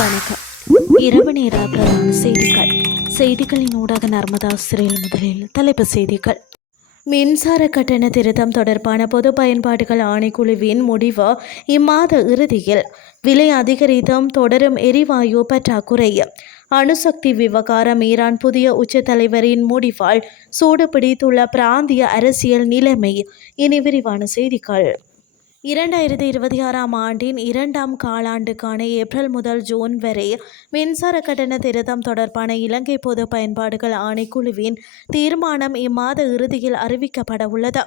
வணக்கம். இரவு நேர பிரதான செய்திகளின் ஊடாக நர்மதா சிறையில் முதலில் தலைப்புச் செய்திகள். மின்சார கட்டண திருத்தம் தொடர்பான பொது பயன்பாடுகள் ஆணைக்குழுவின் முடிவு இம்மாத இறுதியில். விலை அதிகரித்தும் தொடரும் எரிவாயு பற்றாக்குறை. அணுசக்தி விவகாரம் ஈரான் புதிய உச்ச தலைவரின் முடிவால் சூடு பிடித்துள்ள பிராந்திய அரசியல் நிலைமை. இனி விரிவான செய்திகள். 2026ஆம் ஆண்டின் 2ஆம் காலாண்டுக்கான ஏப்ரல் முதல் ஜூன் வரை மின்சார கட்டண திருத்தம் தொடர்பான இலங்கை பொது பயன்பாடுகள் ஆணைக்குழுவின் தீர்மானம் இம்மாத இறுதியில் அறிவிக்கப்பட உள்ளது.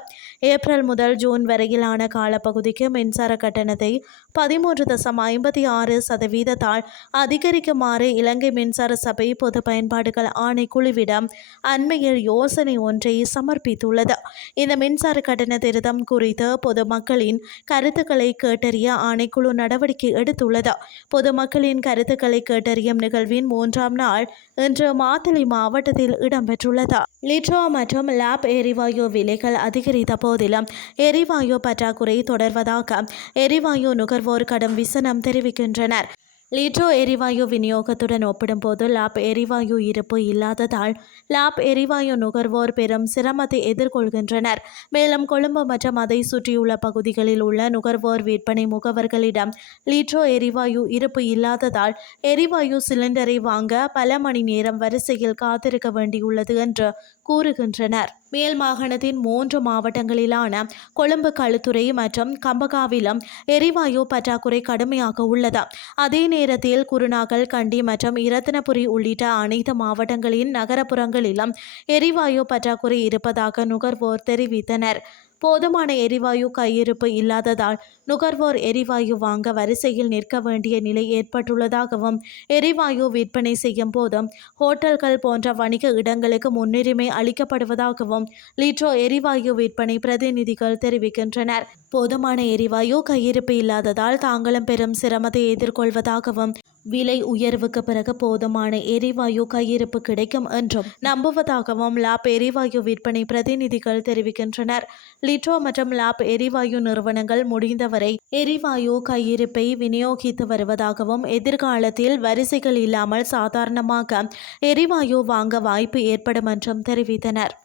ஏப்ரல் முதல் ஜூன் வரையிலான காலப்பகுதிக்கு மின்சார கட்டணத்தை 13.56% அதிகரிக்குமாறு இலங்கை மின்சார சபை பொது பயன்பாடுகள் ஆணைக்குழுவிடம் அண்மையில் யோசனை ஒன்றை சமர்ப்பித்துள்ளது. இந்த மின்சார கட்டண திருத்தம் குறித்து பொதுமக்களின் கருத்துக்களை கேட்டறிய ஆணைக்குழு நடவடிக்கை எடுத்துள்ளது. பொதுமக்களின் கருத்துக்களை கேட்டறியும் நிகழ்வின் 3ஆம் நாள் இன்று மாத்தளை மாவட்டத்தில் இடம்பெற்றுள்ளது. லிட்ரோ மற்றும் லாப் எரிவாயு விலைகள் அதிகரித்த போதிலும் எரிவாயு பற்றாக்குறை தொடர்வதாக எரிவாயு நுகர்வோர் கடும் விசனம் தெரிவிக்கின்றனர். லிட்ரோ எரிவாயு விநியோகத்துடன் ஒப்பிடும்போது லாப் எரிவாயு இருப்பு இல்லாததால் லாப் எரிவாயு நுகர்வோர் பெரும் சிரமத்தை எதிர்கொள்கின்றனர். மேலும் கொழும்பு மற்றும் அதை சுற்றியுள்ள பகுதிகளில் உள்ள நுகர்வோர் விற்பனை முகவர்களிடம் லிட்ரோ எரிவாயு இருப்பு இல்லாததால் எரிவாயு சிலிண்டரை வாங்க பல மணி நேரம் வரிசையில் காத்திருக்க வேண்டியுள்ளது என்று கூறுகின்றனர். மேல் மாகாணத்தின் 3 மாவட்டங்களிலான கொழும்பு, களுத்துறை மற்றும் கம்பகாவிலும் எரிவாயு பற்றாக்குறை கடுமையாக உள்ளது. அதே நேரத்தில் குருநாகல், கண்டி மற்றும் இரத்தினபுரி உள்ளிட்ட அனைத்து மாவட்டங்களின் நகரப்புறங்களிலும் எரிவாயு பற்றாக்குறை இருப்பதாக நுகர்வோர் தெரிவித்தனர். போதுமான எரிவாயு கையிருப்பு இல்லாததால் நுகர்வோர் எரிவாயு வாங்க வரிசையில் நிற்க வேண்டிய நிலை ஏற்பட்டுள்ளதாகவும் எரிவாயு விற்பனை செய்யும் போதும் ஹோட்டல்கள் போன்ற வணிக இடங்களுக்கு முன்னுரிமை அளிக்கப்படுவதாகவும் லிட்ரோ எரிவாயு விற்பனை பிரதிநிதிகள் தெரிவிக்கின்றனர். போதுமான எரிவாயு கையிருப்பு இல்லாததால் தாங்களும் பெரும் சிரமத்தை எதிர்கொள்வதாகவும் விலை உயர்வுக்கு பிறகு போதுமான எரிவாயு கையிருப்பு கிடைக்கும் என்றும் நம்புவதாகவும் லாப் எரிவாயு விற்பனை பிரதிநிதிகள் தெரிவிக்கின்றனர். லிட்ரோ மற்றும் லாப் எரிவாயு நிறுவனங்கள் முடிந்தவரை எரிவாயு கையிருப்பை விநியோகித்து வருவதாகவும் எதிர்காலத்தில் வரிசைகள் இல்லாமல் சாதாரணமாக எரிவாயு வாங்க வாய்ப்பு ஏற்படும் என்றும் தெரிவித்தனர்.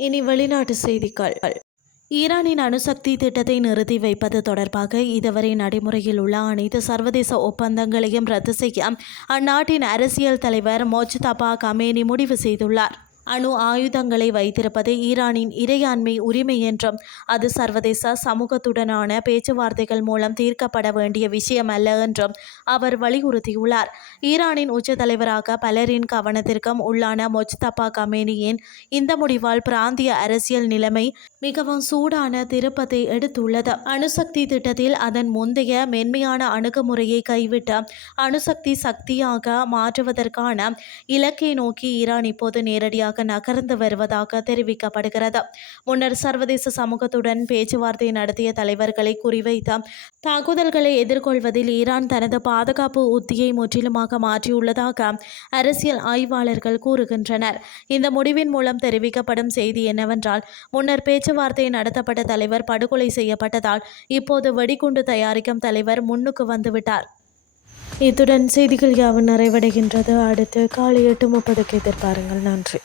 இனி வெளிநாட்டு செய்திகள். ஈரானின் அணுசக்தி திட்டத்தை நிறுத்தி வைப்பது தொடர்பாக இதுவரை நடைமுறையில் உள்ள அனைத்து சர்வதேச ஒப்பந்தங்களையும் ரத்து செய்ய அந்நாட்டின் அரசியல் தலைவர் மொஜ்தபா கமேனி முடிவு செய்துள்ளார். அணு ஆயுதங்களை வைத்திருப்பது ஈரானின் இறையாண்மை உரிமை என்றும் அது சர்வதேச சமூகத்துடனான பேச்சுவார்த்தைகள் மூலம் தீர்க்கப்பட வேண்டிய விஷயம் அல்ல என்றும் அவர் வலியுறுத்தியுள்ளார். ஈரானின் உச்ச தலைவராக பலரின் கவனத்திற்கும் உள்ளான மொஜ்தபா கமேனியின் இந்த முடிவால் பிராந்திய அரசியல் நிலைமை மிகவும் சூடான திருப்பத்தை எடுத்துள்ளது. அணுசக்தி திட்டத்தில் அதன் முந்தைய மென்மையான அணுகுமுறையை கைவிட்டு அணுசக்தி சக்தியாக மாற்றுவதற்கான இலக்கை நோக்கி ஈரான் இப்போது நேரடியாக நகர்ந்து வருவதாக தெரிவிக்கப்படுகிறது. முன்னர் சர்வதேச சமூகத்துடன் பேச்சுவார்த்தை நடத்திய தலைவர்களை குறிவைத்து தாக்குதல்களை எதிர்கொள்வதில் ஈரான் தனது பாதுகாப்பு உத்தியை முற்றிலுமாக மாற்றியுள்ளதாக அரசியல் ஆய்வாளர்கள் கூறுகின்றனர். இந்த முடிவின் மூலம் தெரிவிக்கப்படும் செய்தி என்னவென்றால், முன்னர் பேச்சுவார்த்தை நடத்தப்பட்ட தலைவர் படுகொலை செய்யப்பட்டதால் இப்போது வெடிகுண்டு தயாரிக்கும் தலைவர் முன்னுக்கு வந்துவிட்டார். இத்துடன் செய்திகள் யாவும் நிறைவடைகின்றது. அடுத்து காலை 8:30 எதிர்பாருங்கள். நன்றி.